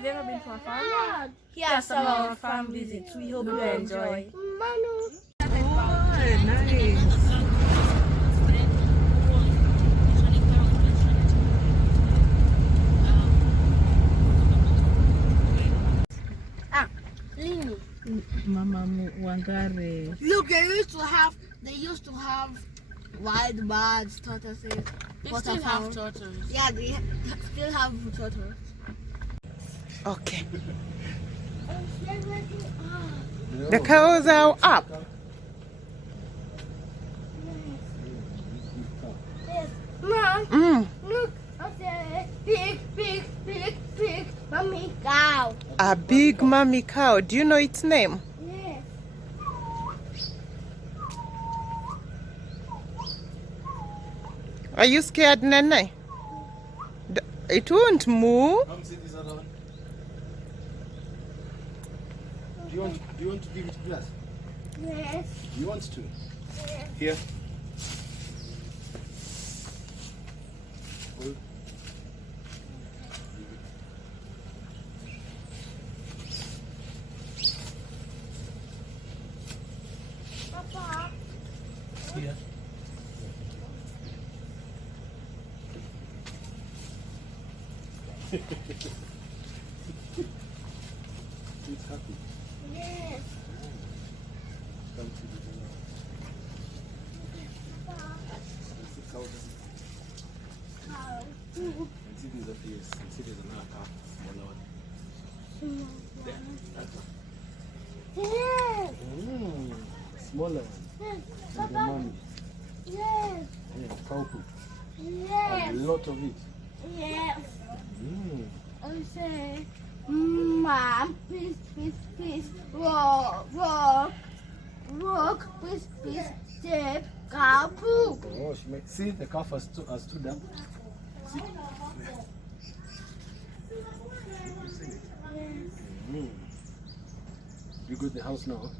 Have you ever been to a farm? Here are some of our farm visits. We hope you enjoy. Oh, nice. Mama Wangari. Look, they used to have wild birds, tortoises. They still have turtles. Yeah, they still have turtles. Okay. The cows are up. Mom, look, okay. Big, mommy cow. A big mommy cow. Do you know its name? Yes. Are you scared, Nene? It won't move. Come see this other one. Do you want to give it grass? Yes. Do you want to? Yes. Here. Hold. Papa. Here. It's happy. Yes. Come see this other one. See cow there. Cow. And see these up here. And see there's another cow. Smaller one. There. That one. Yes. Smaller one. Yes. And the mommy. Yes. Yeah, cow poop. Yes. A lot of it. Yes. Mm. I say, Mom, please, walk, please, step, cow poop. Oh, she makes. See, the calf has stood up. See? Mm. You go to the house now?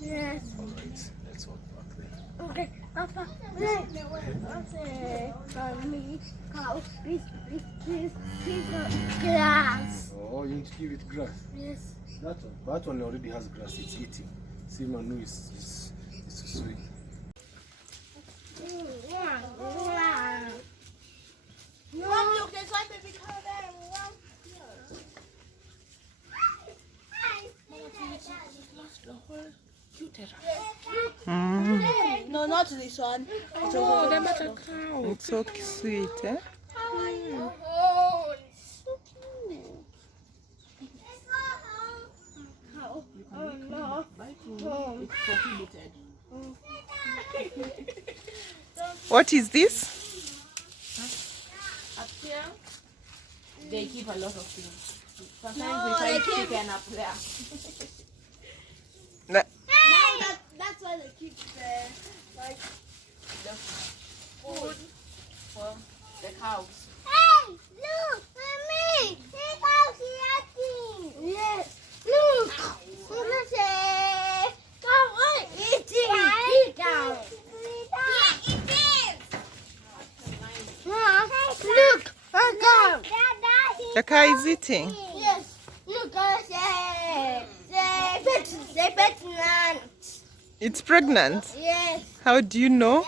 Yes. All right, let's walk back there. Okay, Papa, okay, mommy, cow, please, grass. Oh, you need to give it grass. Yes. That one already has grass. It's eating. See, Manu is sweet. Look, there's one baby cow there. No, not this one. Oh, the mother cow. It's so sweet, eh? Oh, so cute. Oh no. It's prohibited. What is this? Up here, they keep a lot of things. Sometimes we find chicken up there. No. That's why they keep like The food for the cows. Hey, look, mommy! The cow's eating. Yes, look. Look, cow eating. Cow. Look, a cow. The cow is eating. Yes, look, they pregnant. It's pregnant. Yes. How do you know?